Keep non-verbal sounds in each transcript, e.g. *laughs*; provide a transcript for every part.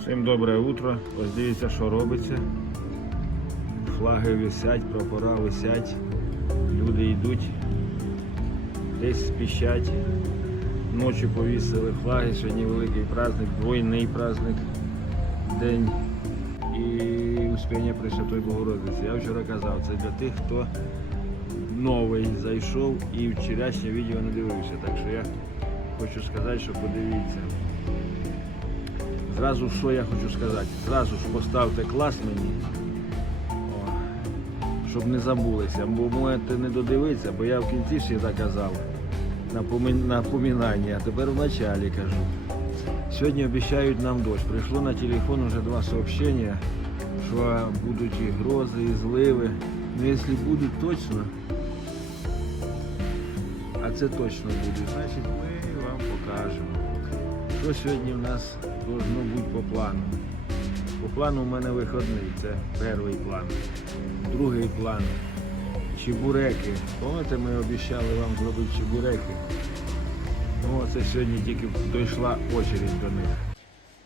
Всім добре утро. Ось дивіться, що робиться. Флаги висять, прапора висять, люди йдуть, десь спіщать. Ночі повісили флаги, сьогодні великий праздник, двойний праздник, день і Успіння Пресвятої Богородиці. Я вчора казав, це для тих, хто новий зайшов і вчорашнє відео не дивився. Так що я хочу сказати, що подивіться. Зразу що я хочу сказати? Зразу ж поставте клас мені, О, щоб не забулися, бо можете не додивитися, бо я в кінці ще заказав напомин- напоминання, а тепер в началі кажу. Сьогодні обіцяють нам дощ. Прийшло на телефон уже два сообщення, що будуть і грози, і зливи. Ну якщо будуть точно, а це точно буде, значить ми вам покажемо. Що сьогодні в нас должно бути по плану? По плану в мене виходний, це перший план. Другий план. Чебуреки. Пам'ятаєте, ми обіцяли вам зробити чебуреки. Ну, це сьогодні тільки дійшла очередь до них.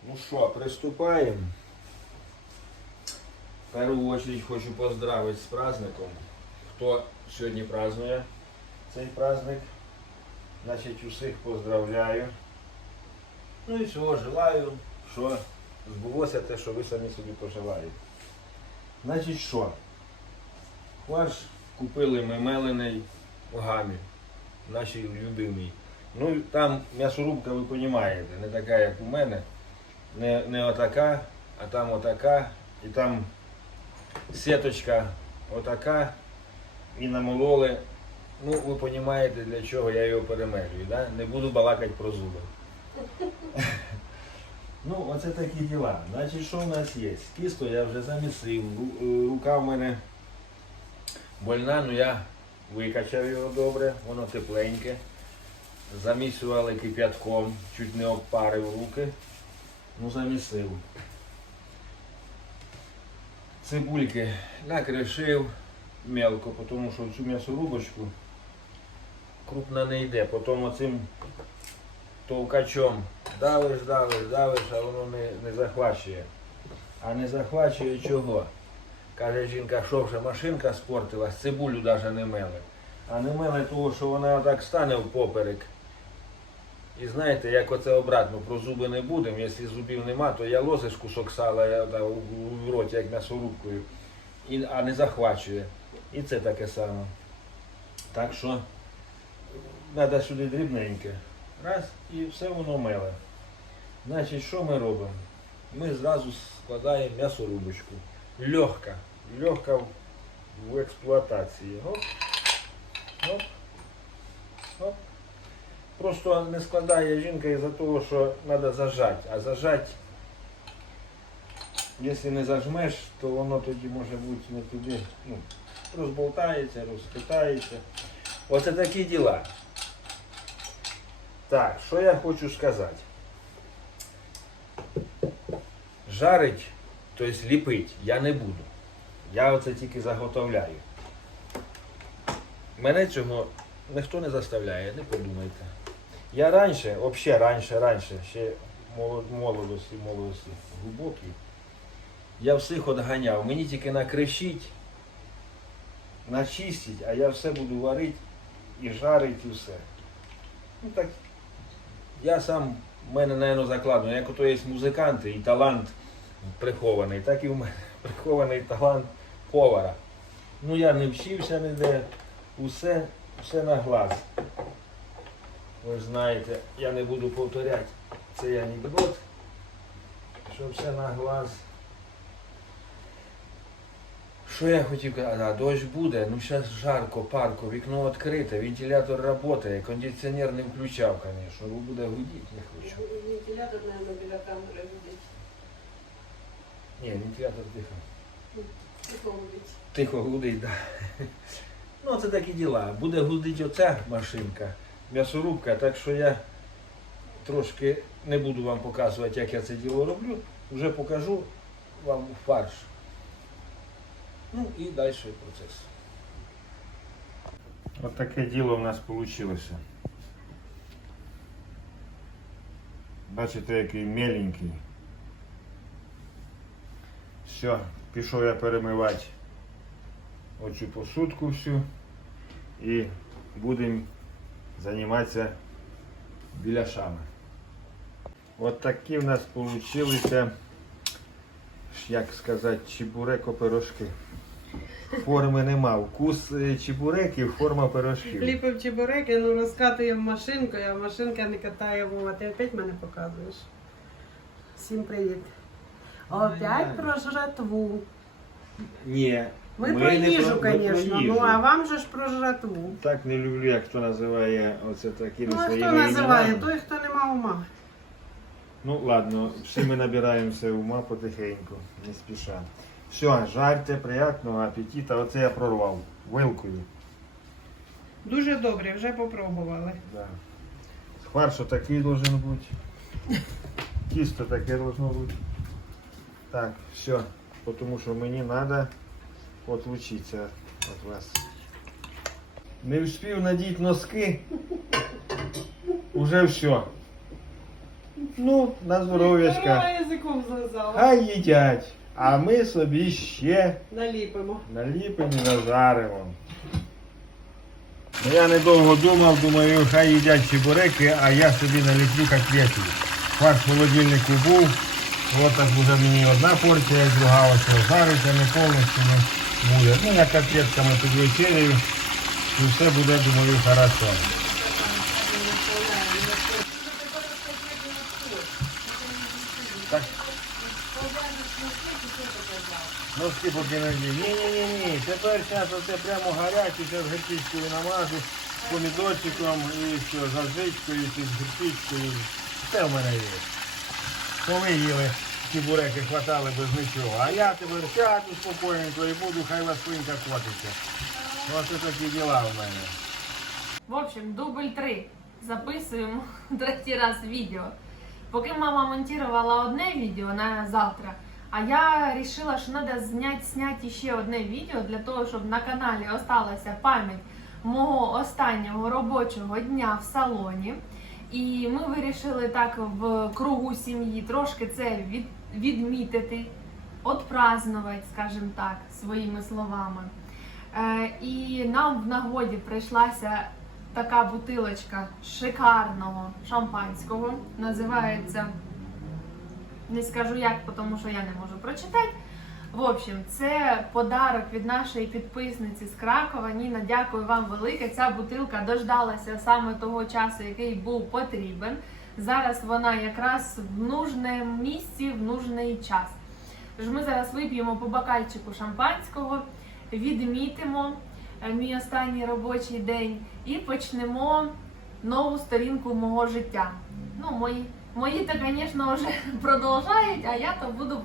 Ну що, приступаємо. В першу очередь хочу поздравити з праздником. Хто сьогодні празднує цей праздник. Значить, усіх поздравляю. Ну і всього желаю, що збулося те, що ви самі собі пожелаєте. Значить що? Фарш купили ми мелений в гамі, нашій любимій. Ну там м'ясорубка, ви розумієте, не така, як у мене. Не, не отака, а там отака. І там сіточка отака. І намололи. Ну, ви розумієте, для чого я його перемелюю. Да? Не буду балакати про зуби. *laughs* Ну, оце такі діла. Значить, що в нас є? Кісто я вже замісив. Е, Рука в мене больна, ну я викачав його добре, воно тепленьке. Замісували кип'ятком, чуть не обпарив руки. Ну, замісив. Цибульки накришив мелко, тому що в цю м'ясорубочку крупно не йде. Потім оцим товкачом давиш, давиш, давиш, а воно не, не захвачує. А не захвачує чого? Каже жінка, що вже машинка спортилась, цибулю навіть не мели. А не мели того, що вона отак стане впоперек. І знаєте, як оце обратно, про зуби не будемо, якщо зубів нема, то я лозиш кусок сала та, у, у- в роті, як м'ясорубкою, і, а не захвачує. І це таке саме. Так що треба сюди дрібненьке. Раз і все воно меле. Значить, що ми робимо? Ми зразу складаємо м'ясорубочку. Легка. Легка в, експлуатації. Гоп. Гоп. Гоп. Просто не складає жінка із-за того, що треба зажати. А зажати, якщо не зажмеш, то воно тоді може бути не туди. Ну, розболтається, розхитається. Оце такі діла. Так, що я хочу сказати? Жарить, тобто ліпить, я не буду. Я оце тільки заготовляю. Мене цього ніхто не заставляє, не подумайте. Я раніше, взагалі раніше, раніше, ще молодості, молодості глибокій, я всіх отганяв. Мені тільки накришіть, начистіть, а я все буду варити і жарити і все. Ну так, я сам, в мене, напевно, закладно, як ото є музиканти і талант прихований, так і в мене *laughs* прихований талант повара. Ну я не вчився ніде, усе, все на глаз. Ви знаєте, я не буду повторяти цей анекдот, що все на глаз. Що я хотів казати? А, дощ буде, ну зараз жарко, парко, вікно відкрите, вентилятор працює, кондиціонер не включав, звісно, бо буде гудіти, не хочу. Вентилятор, наверное, біля камери гудить. Ні, вентилятор тихо. Тихо гудить. Тихо гудить, так. Да. Ну, це такі діла. Буде гудить оця машинка, м'ясорубка, так що я трошки не буду вам показувати, як я це діло роблю. Вже покажу вам фарш. Ну і далі процес. Ось таке діло в нас вийшло. Бачите, який меленький. Все, пішов я перемивати оцю посудку всю і будемо займатися біляшами. От такі в нас вийшли, як сказати, чебуреко-пирожки. Форми нема. Вкус е, чебуреків, форма пирожків. Ліпив чебуреки, ну розкатуємо машинкою, а машинка не катає Вова. Ти опять мене показуєш. Всім привіт. Опять про жратву. Ні. Ми, про їжу, про- про звісно. Ну а вам же ж про жратву. Так не люблю, як хто називає оце такими Ну а своїми хто називає? іменами. Той, хто не мав ума. Ну ладно, всі ми набираємося ума потихеньку, не спіша. Все, жарте, приятного апетита. Оце я прорвав вилкою. Дуже добре, вже попробували. Да. Фарш такий должен бути. Тісто таке должно бути. Так, все. Тому що мені треба отлучитися від вас. Не встиг надіти носки. Уже все. Ну, на здоров'ячка. Хай їдять. А ми собі ще Наліпимо. наліпимо і нажаримо. Ну, Я недовго думав, думаю, хай їдять чебуреки, а я собі наліплю котлети. Фарш в холодильнику був. От так буде мені одна порція, друга ось жариться, не повністю не буде. Ну, я котлетками вечерею, і все буде, думаю, хорошо. Носки поки не ні. Тепер зараз оце прямо гаряче, зараз гірчичкою намажу, помідорчиком і все, зажичкою, з гірчичкою. Все в мене є. Коли їли ті буреки, хватали без нічого. А я тепер сяду спокійненько і буду, хай вас свинка котиться. Ось такі діла в мене. В общем, дубль 3. Записуємо *laughs* третій раз відео. Поки мама монтувала одне відео на завтра, а я вирішила, що треба зняти, зняти ще одне відео для того, щоб на каналі осталася пам'ять мого останнього робочого дня в салоні. І ми вирішили так в кругу сім'ї трошки це від, відмітити, отпразнувати, скажімо так, своїми словами. Е, і нам в нагоді прийшлася така бутилочка шикарного шампанського. Називається, не скажу як, тому що я не можу прочитати. В общем, це подарок від нашої підписниці з Кракова. Ніна, дякую вам велике. Ця бутилка дождалася саме того часу, який був потрібен. Зараз вона якраз в нужному місці, в нужний час. Тож ми зараз вип'ємо по бокальчику шампанського, відмітимо е, мій останній робочий день і почнемо нову сторінку мого життя. Ну, мої, мої то, звісно, вже *laughs* продовжають, а я то буду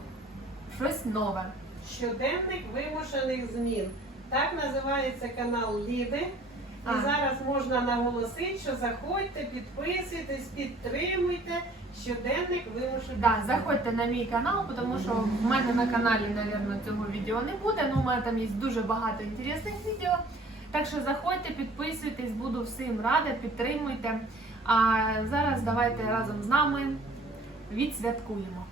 щось нове. Щоденник вимушених змін. Так називається канал Ліди. І А. зараз можна наголосити, що заходьте, підписуйтесь, підтримуйте. Щоденник вимушених Да, заходьте на мій канал, тому що в мене на каналі, мабуть, цього відео не буде. Ну, у мене там є дуже багато інтересних відео. Так що заходьте, підписуйтесь, буду всім рада, підтримуйте. А зараз давайте разом з нами відсвяткуємо.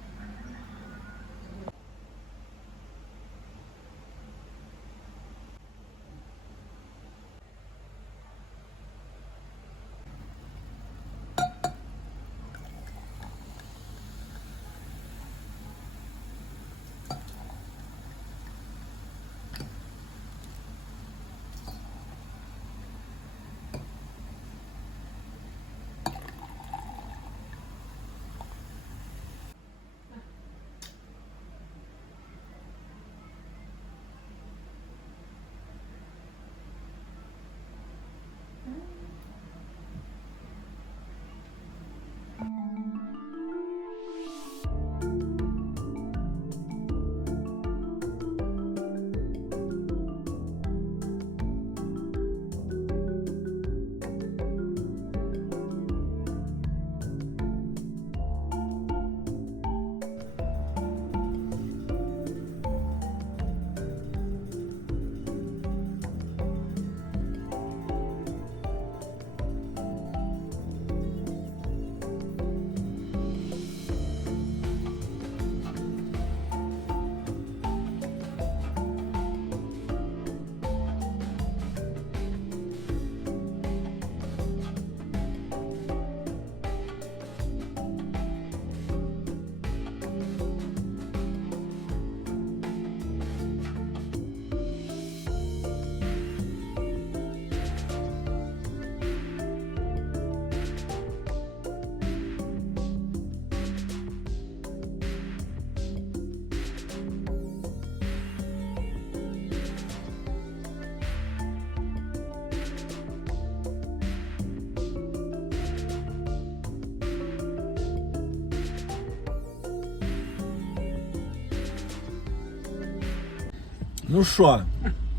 Ну що,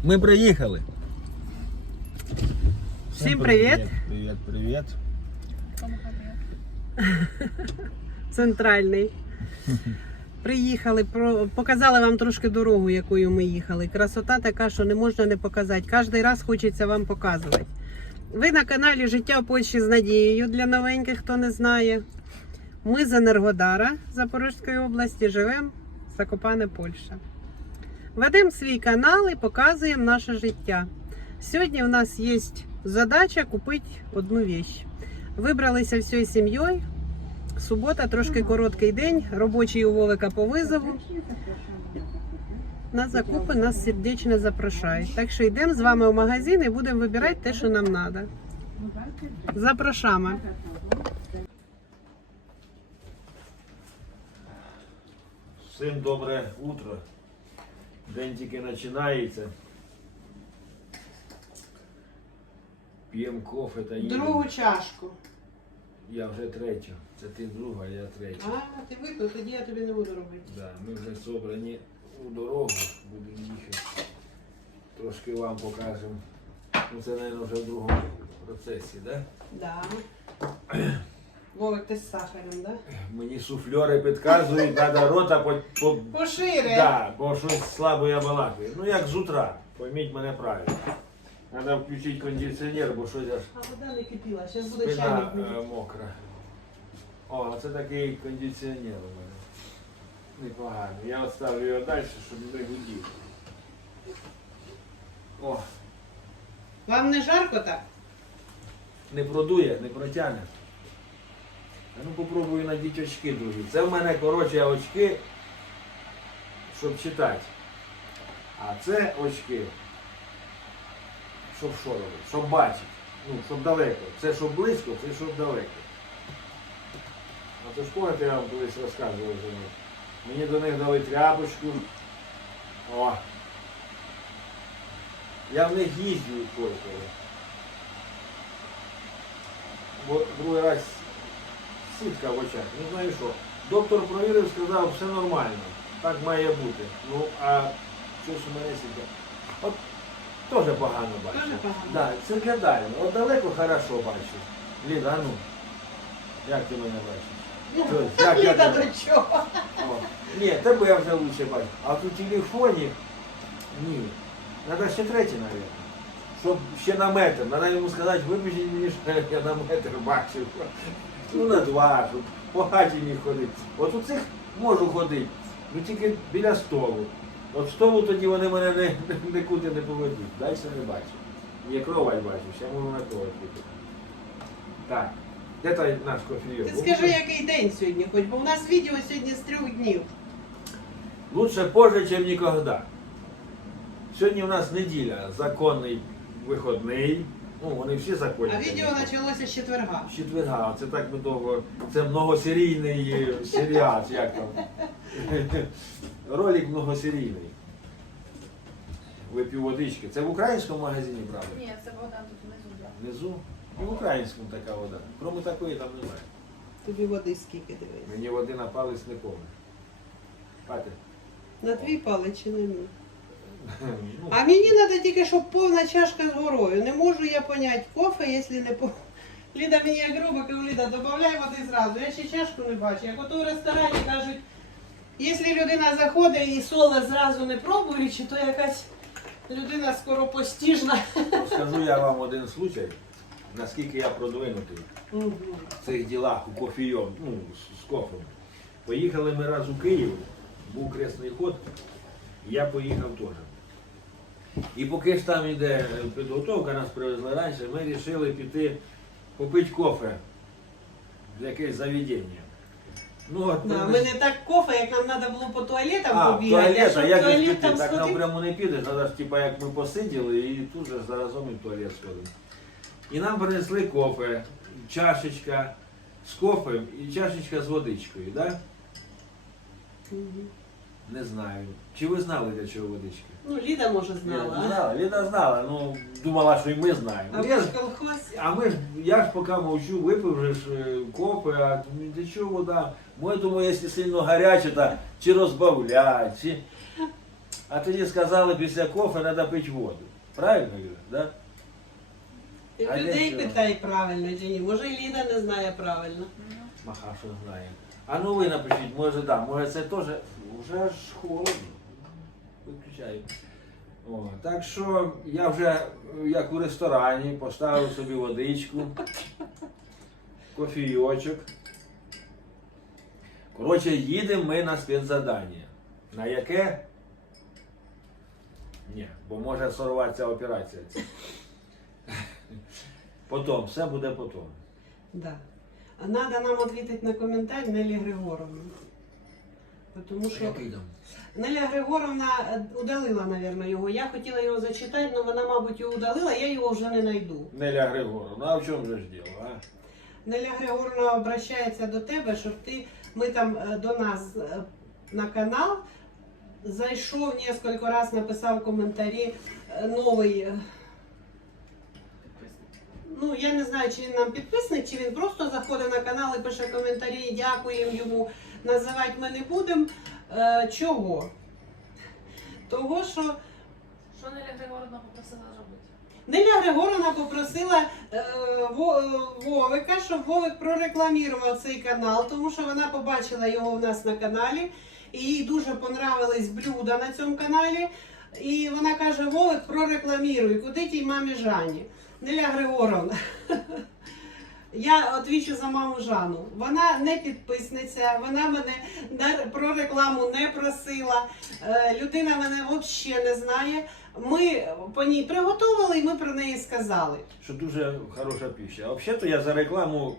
ми приїхали. Всім привіт. Привіт, привіт. Центральний. Приїхали, показали вам трошки дорогу, якою ми їхали. Красота така, що не можна не показати. Кожний раз хочеться вам показувати. Ви на каналі Життя в Польщі з Надією для новеньких, хто не знає. Ми з Енергодара Запорізької області живемо Закопане, Польща. Ведемо свій канал і показуємо наше життя. Сьогодні у нас є задача купити одну віч. Вибралися всією сім'єю. Субота, трошки короткий день, робочий у Вовика по визову. На закупи нас сердечно запрошають. Так що йдемо з вами в магазин і будемо вибирати те, що нам треба. Запрошаємо. Всім добре утро. День тільки починається. П'ємо кофе та їдемо. чашку. Я вже третя. Це ти друга, я третя. А, ти випив, тоді я тобі не буду робити. Да, ми вже зібрані у дорогу, будемо їхати. Трошки вам покажемо. Ну це, мабуть, вже в другому процесі, да? Да. *clears throat* Вовик, ти з сахарем, да? Мені суфльори підказують, треба рота по, по, Пошире. Да, бо щось слабо я балакаю. Ну як з утра, пойміть мене правильно. Треба включити кондиціонер, бо щось аж А вода не кипіла, зараз буде спина чайник. е, мені. мокра. О, а це такий кондиціонер у мене. Непоганий. Я оставлю його далі, щоб не гудів. О, Вам не жарко так? не продує, не протягне. Ну попробую надіти очки другі. Це в мене коротше очки, щоб читати. А це очки, щоб що робити? Щоб бачити. Ну, щоб далеко. Це щоб близько, це щоб далеко. А то ж пам'ятаєте, я вам колись розказував за. Мені до них дали тряпочку. О. Я в них їздю коли. Бо другий раз сітка в очах, не знаю що. Доктор провірив, сказав, все нормально, так має бути. Ну, а щось у мене сітка. От теж погано бачу. Дуже погано. Да, це глядально. От далеко хорошо бачу. Ліда, а ну, як ти мене бачиш? Ось, як я Ліда, тебе- до чого? О, Ні, тебе я вже лучше бачу. А в телефоні ні. Треба ще третій, мабуть. Щоб ще на метр. Треба йому сказати, вибіжіть мені, що я на метр бачив. Ну на два, щоб по хаті міг ходити. От у цих можу ходити, ну тільки біля столу. От столу тоді вони мене не, нікуди не поведуть. Далі не бачу. Є кровать бачу, ще можу на кровать піти. Так. Де той наш кофійок? Ти скажи, який день сьогодні хоч, бо у нас відео сьогодні з трьох днів. Лучше позже, чем никогда. Сьогодні у нас неділя, законний вихідний. Ну, вони всі законні. А відео почалося з четверга. З Четверга, це так ми довго. Це многосерійний е, серіал, як там. Ролик многосерійний. Вип'ю водички. Це в українському магазині брали? Ні, це вода тут внизу. да. Внизу. І в українському така вода. Кроме такої там немає. Тобі води скільки дивись. Мені води на палець не повне. Пати. На твій палець чи на мій? А мені треба тільки, щоб повна чашка з горою. Не можу я поняти кофе, якщо не по. Ліда мені як грубо кажу, Ліда, додай води зразу. Я ще чашку не бачу. Як ото в ресторані кажуть, якщо людина заходить і соле зразу не пробуючи, то якась людина скоропостіжна. Скажу я вам один случай, наскільки я продвинутий в цих ділах у кофійом, ну, з, з кофем. Поїхали ми раз у Київ, був кресний ход, і я поїхав теж. І поки ж там йде підготовка, нас привезли раніше, ми вирішили піти попити кофе в якесь заведення. Ну, от, Да, ми не так кофе, як нам треба було по туалетам а, побігати. а щоб як же ж туалет піти? там Так сходив. напряму не підеш, треба ж типа як ми посиділи і тут же ж заразом і в туалет сходимо. І нам принесли кофе, чашечка з кофем і чашечка з водичкою, да? Мгм. Не знаю. Чи ви знали для чого водичка? Ну, Ліда може знала. а? знала, Ліда знала, ну думала, що і ми знаємо. А Ну, ви я ж в колхоз. а ми ж, я ж поки мовчу, випив же ж е, кофе, а ну, для чого вода? Ну, я думаю, якщо сильно гаряче, то чи розбавлять, чи А тоді сказали, після кофе треба пити воду. Правильно, Юра? Да? Ти в А людей для чого? питай правильно чи ні. Може, і Ліна не знає правильно. Маха, що знає. А ну ви напишіть, може да, може це теж вже ж холодно. Виключаю. О, так що я вже е, як у ресторані поставив собі водичку, кофійочок. Коротше, їдемо ми на спецзадання. На яке? Ні, бо може сорватися операція. ця. Потім, все буде потім. Да. А Надо нам відповідати на коментар Нелі Григоровні. Тому що Неля Григоровна е, удалила, мабуть, його. Я хотіла його зачитати, але вона, мабуть, його удалила, я його вже не знайду. Неля Григоровна, а в чому же ж діло, а? Неля Григоровна обращається до тебе, щоб ти, ми там е, до нас е, на канал зайшов кілька разів, написав коментарі новий. Ну, я не знаю, чи він нам підписник, чи він просто заходить на канал і пише коментарі, дякуємо йому. Називати ми не будемо. Е, чого? Того, що Що Неля Григорівна попросила зробити? Неля Григоровна попросила е, е, Вовика, щоб Вовик прорекламував цей канал, тому що вона побачила його у нас на каналі. І їй дуже понравились блюда на цьому каналі. І вона каже: Вовик, прорекламіруй, куди тій мамі Жані? Неля Григоровна. *laughs* Я відвічу за маму Жану. Вона не підписниця, вона мене про рекламу не просила. Е, Людина мене взагалі не знає. Ми по ній приготували і ми про неї сказали. Що дуже хороша пища. А взагалі-то я за рекламу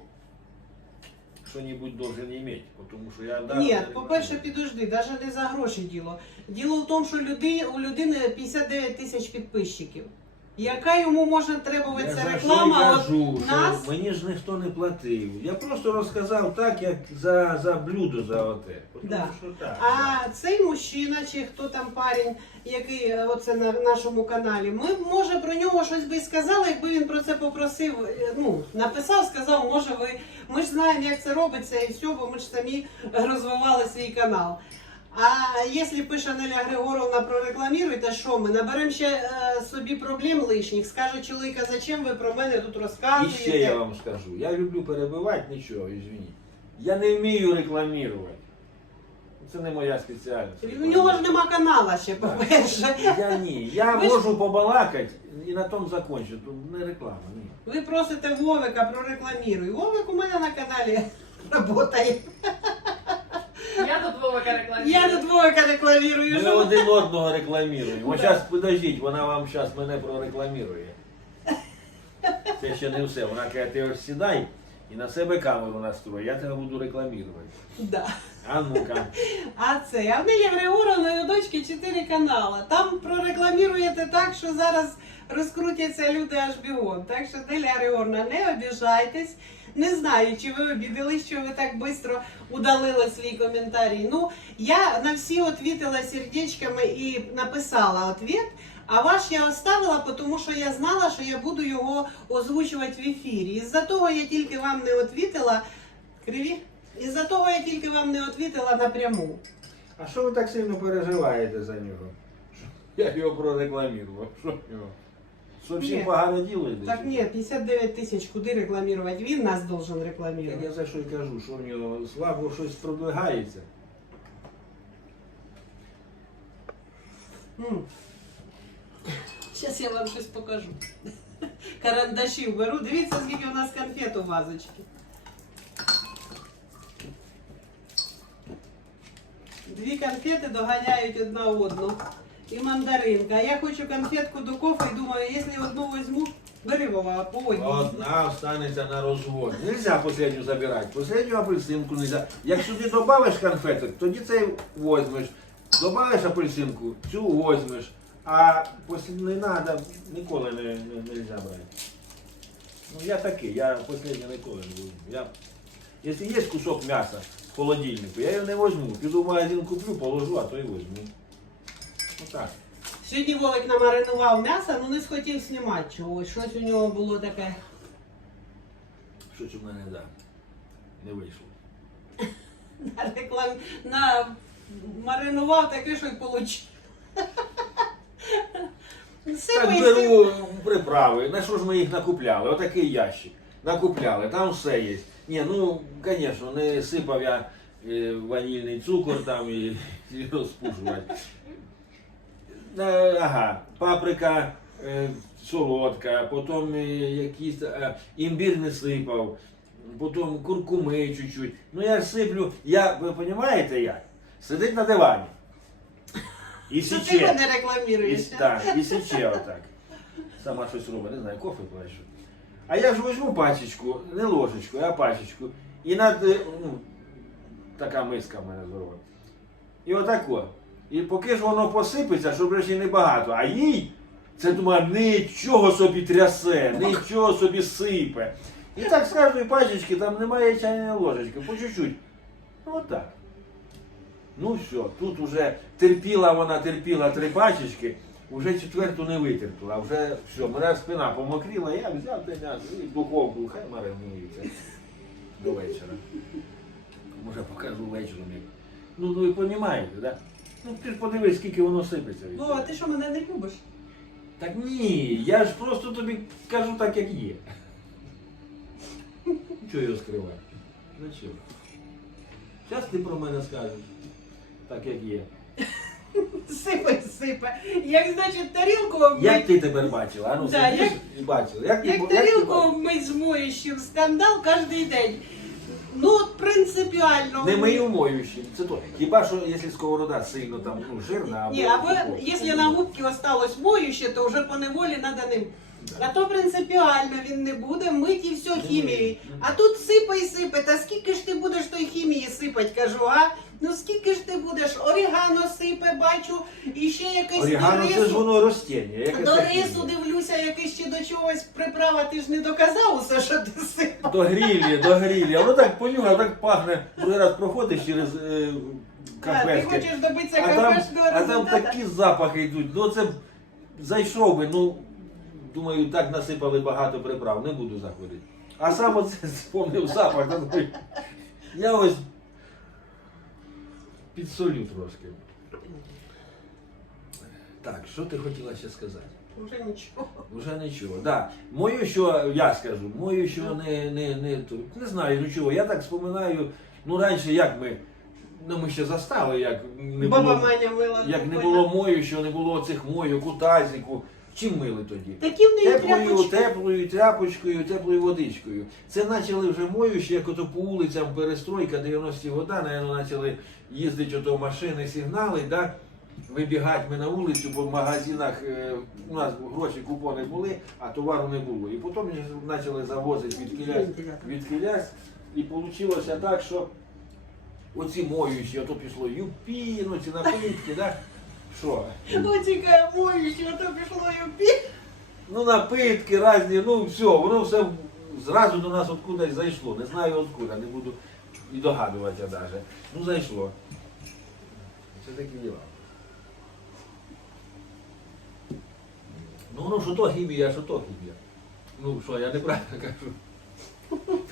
що-нибудь должен иметь, тому що я да, Ні, по-перше, підожди, навіть не за гроші діло. Діло в тому, що люди, у людини 59 тисяч підписчиків. Яка йому може я требуватися за що й реклама? От що нас- мені ж ніхто не платив. Я просто розказав так, як за, за блюдо за оте. Тому Да. що так. А цей мужчина, чи хто там парень, який е, оце на нашому каналі, ми б, може про нього щось би й сказали, якби він про це попросив. е, Ну написав, сказав, може ви. Ми ж знаємо, як це робиться, і все, бо ми ж самі розвивали свій канал. А якщо пише Неля Григоровна прорекламіруйте, що ми наберемо ще е, собі проблем лишніх. Скаже чоловіка, зачем ви про мене тут І розказуєте? ще я вам скажу, я люблю перебивати, нічого, извиніть. Я не вмію рекламувати. Це не моя спеціальність. У нього ж нема канала ще, по-перше. Я ні. Я Ви ж- можу побалакати і на тому закончу. Тут не реклама, ні. Ви просите Вовика прорекламіруй. Вовик у мене на каналі *laughs* працює. Я тут Вовика рекламую. Я тут Вовика рекламірую. Ми один одного рекламуємо. Ось зараз подождіть, вона вам зараз мене прорекламує. Це ще не все. Вона каже, ти ось сідай і на себе камеру настрой, я тебе буду рекламувати. Да. А ну-ка. А це, а в неї Григоровної у дочки 4 канали. Там прорекламіруєте так, що зараз розкрутяться люди аж бігом. Так що, Неля Григоровна, не обіжайтесь. Не знаю, чи ви обідали, що ви так швидко удалили свій коментарі. Ну, я на всі відповіла сердечками і написала відповідь, а ваш я оставила, тому що я знала, що я буду його озвучувати в ефірі. Із-за того я тільки вам не відповіла. Криві? Із-за того я тільки вам не відповіла напряму. А що ви так сильно переживаєте за нього? Я його прорекламував. Що його? Погане діло йде. Так ні, 59 тисяч куди рекламувати? Він нас должен Так рекламувати. я за що й кажу, що в нього слабо щось продвигається. Зараз я вам щось покажу. *laughs* Карандашів беру. Дивіться, скільки у нас конфет у вазочці. Дві конфети доганяють одна одну. І мандаринка. А я хочу конфетку до кофе і думаю, якщо одну візьму, бери Вова, по. Одна останеться на розвод. Нельзя последню забирати. Последню апельсинку нельзя. Як сюди добавиш конфеток, тоді цей возьмеш. Добавиш апельсинку, цю возьмеш. А після не треба, ніколи не, не, нельзя брати. Ну я такий, я последню ніколи не буду. Я, якщо є кусок м'яса в холодильнику, я його не возьму. Піду в магазин куплю, положу, а то й возьму. Ну так. Сьогодні Вовик намаринував м'ясо, ну не схотів знімати чогось. Щось у нього було таке. Щось у мене да, не вийшло. *laughs* на реклам... на маринував таке, що й получив. *laughs* Так беру приправи. На що ж ми їх накупляли? Отакий ящик. Накупляли, там все є. Ні, ну, звісно, не сипав я е, ванільний цукор там і, і розпушувати. Е, Ага, паприка е, солодка, потім е, якісь е, імбір не сипав, потім куркуми чуть-чуть. Ну я ж сиплю, я, ви розумієте як? Сидить на дивані. І Що ти січе. мене І, рекламуєш? так, і січе отак. Сама щось робить, не знаю, кофе плачу. А я ж візьму пачечку, не ложечку, а пачечку. І над, е, ну, така миска в мене здорова. І отако. І поки ж воно посипеться, щоб речі небагато, а їй це думає, нічого собі трясе, нічого собі сипе. І так з кожної пачечки там немає чайної ложечки, по чуть-чуть. Ну отак. Ну все, тут вже терпіла вона, терпіла три пачечки, вже четверту не витерпіла, вже все, мене спина помокріла, я взяв те м'ясо і в духовку, хай маринується до вечора. Може покажу вечором. Ну ви розумієте, так? Да? Ну ти ж подивись, скільки воно сипеться. від Вова, цього. ти що мене не любиш? Так ні, я ж просто тобі кажу так, як є. Чого його? Ну чого? Зараз ти про мене скажеш, так як є. *laughs* Сипай, сипай. Як значить тарілку Як ти тепер бачила? А ну Да, сидиш і бачила. Як, ти, як як ти тарілку бачила? обмить з моющим, скандал кожен день. Ну, от принципіально. Не мию моющим. Це то. Хіба що, якщо сковорода сильно там ну, жирна, або. Ні, або якщо на губці осталось моюще, то вже по неволі треба ним. А то принципіально він не буде Миті і все хімією. А тут сипай, сипай. Та скільки ж ти будеш той хімії сипати, кажу, а? Ну скільки ж ти будеш? Орігано сипе, бачу, і ще якесь Орігано до це ж рису. воно ростіння. яке До це рису хімія. дивлюся, якесь ще до чогось приправа, ти ж не доказав усе, що ти сипав. До грілі, до грілі. Воно так понюхає, так пахне. Другий раз проходиш через е, А, ти кафешки. хочеш добитися А там, кафешного а там такі запахи йдуть. Ну це б зайшов би, ну думаю, так насипали багато приправ, не буду заходити. А сам оце *laughs* спомнив запах. та думаю, Я ось підсолю трошки. Так, що ти хотіла ще сказати? Вже нічого. Вже нічого. Да. Мою, що я скажу, мою, що не, не, не, то- не знаю ну чого. Я так споминаю, ну раніше як ми, ну ми ще застали, як не Баба було, Маня мила. як не було мою, що не було цих мойок у тазіку. Чим мили тоді? Такі в неї Теплою, тряпочки. теплою тряпочкою, теплою водичкою. Це почали вже мою, ще як ото по вулицям перестройка, 90-ті года, наверное, почали їздити ото машини, сигнали, да? вибігати ми на вулицю, бо в магазинах е, у нас гроші, купони були, а товару не було. І потім почали завозити від кілясь, від кілясь. І вийшло так, що оці моючі, ото пішло юпі, ну ці напитки, да? Що? Оцікає моючи, ото пішло юпі. Ну, напитки різні, ну все, воно все зразу до нас откудись зайшло. Не знаю откуда, не буду і догадуватися навіть. Ну зайшло. Це такі діла. Ну воно що то хімія, що то хімія. Ну що, я неправильно кажу.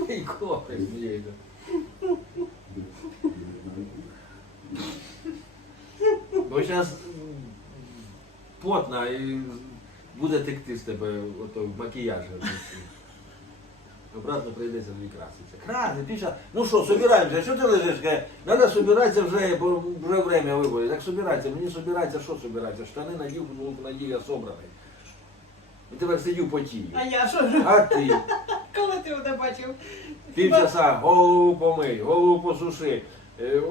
Ти кофе сміється. Бо зараз потна і буде текти з тебе ото макіяж. Обратно прийдеться дві краситься. Краси, піша. Ну що, собираємося, що ти лежиш? Каже, Треба собиратися вже, бо вже время виборів. Так собирайся, мені собирається, що собирається? Штани надів, футболку надів, я собраний. І тепер сидів потію. А я що? А ти? Коли ти мене бачив? Півчаса голову помий, голову посуши,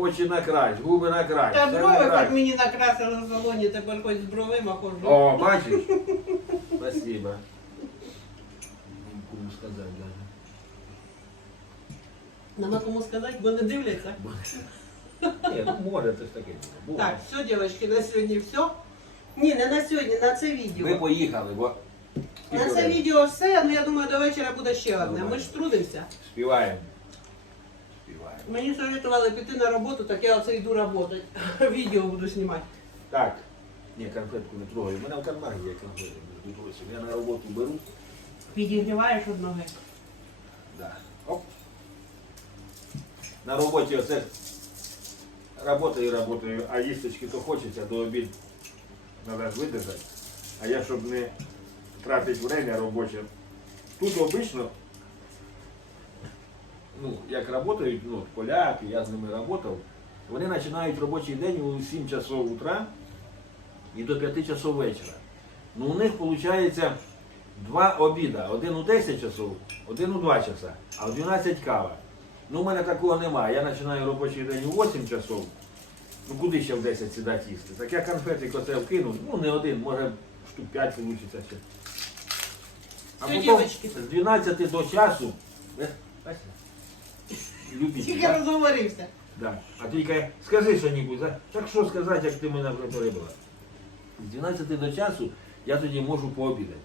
очі накрась, губи накрась. Та все брови накрась. хоч мені накрасили в салоні, тепер хоч з бровима ходжу. О, бачиш? Спасибо. Кому сказати даже. Нема кому сказати, бо не дивляться. Ні, ну може, це ж таке. діло. Так, все, дівчатки, на сьогодні все. Ні, не на сьогодні, на це відео. Ми поїхали, бо На це відео все, ну я думаю, до вечора буде ще одне. Ми ж трудимося. співаємо. Співаємо. Мені советували піти на роботу, так я оце йду працювати. *laughs* Відео буду знімати. Так. Ні, конфетку не трогаю. У мене в кармані є конфетки. Я на роботу беру. Підігріваєш одного. Да. Оп. На роботі оце работаю, работаю, а їсточки то хочеться до обід. Треба ж видержати. А я щоб не тратити время робоче. Тут обично, ну, як працюють, ну, поляки, я з ними працював, вони починають робочий день у 7 часов утра і до 5 часов вечора. Ну, у них виходить два обіда. Один у 10 часов, один у 2 часа, а в 12 кава. Ну, у мене такого немає. Я починаю робочий день у 8 часов. Ну куди ще в 10 сідати їсти? Так я конфетик оце вкину, ну не один, може штук 5 вийде ще. А потім з 12 до часу. Любіть, Тільки так? розговорився. Да. А тільки скажи що-небудь, а? так що сказати, як ти мене вже перебила? З 12 до часу я тоді можу пообідати.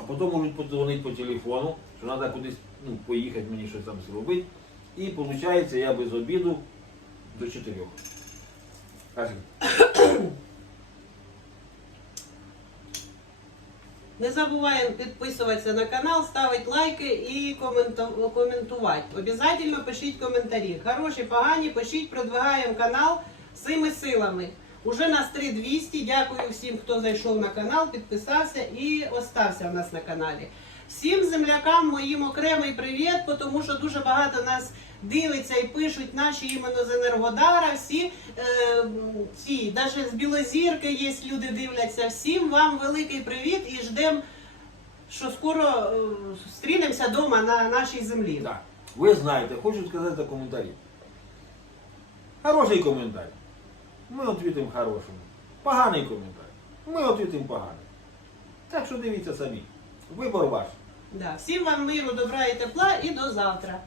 А потім можуть подзвонити по телефону, що треба кудись ну, поїхати мені щось там зробити. І виходить, я без обіду до 4. Кажи. Не забуваємо підписуватися на канал, ставити лайки і коменту- коментувати. Обязательно пишіть коментарі. Хороші, погані, пишіть, продвигаємо канал всіми силами. Уже нас 3200. Дякую всім, хто зайшов на канал, підписався і остався в нас на каналі. Всім землякам моїм окремий привіт, тому що дуже багато нас дивиться і пишуть наші іменно з Енергодара. Всі е, ці, навіть з Білозірки є люди дивляться. Всім вам великий привіт і ждемо, що скоро е, зустрінемося вдома на нашій землі. Так. Ви знаєте, хочу сказати коментарі. Хороший коментар. Ми відповімо хорошому. Поганий коментар. Ми відповімо поганий. Так що дивіться самі. Вибор ваш. Да. Всім вам миру, добра і тепла і до завтра.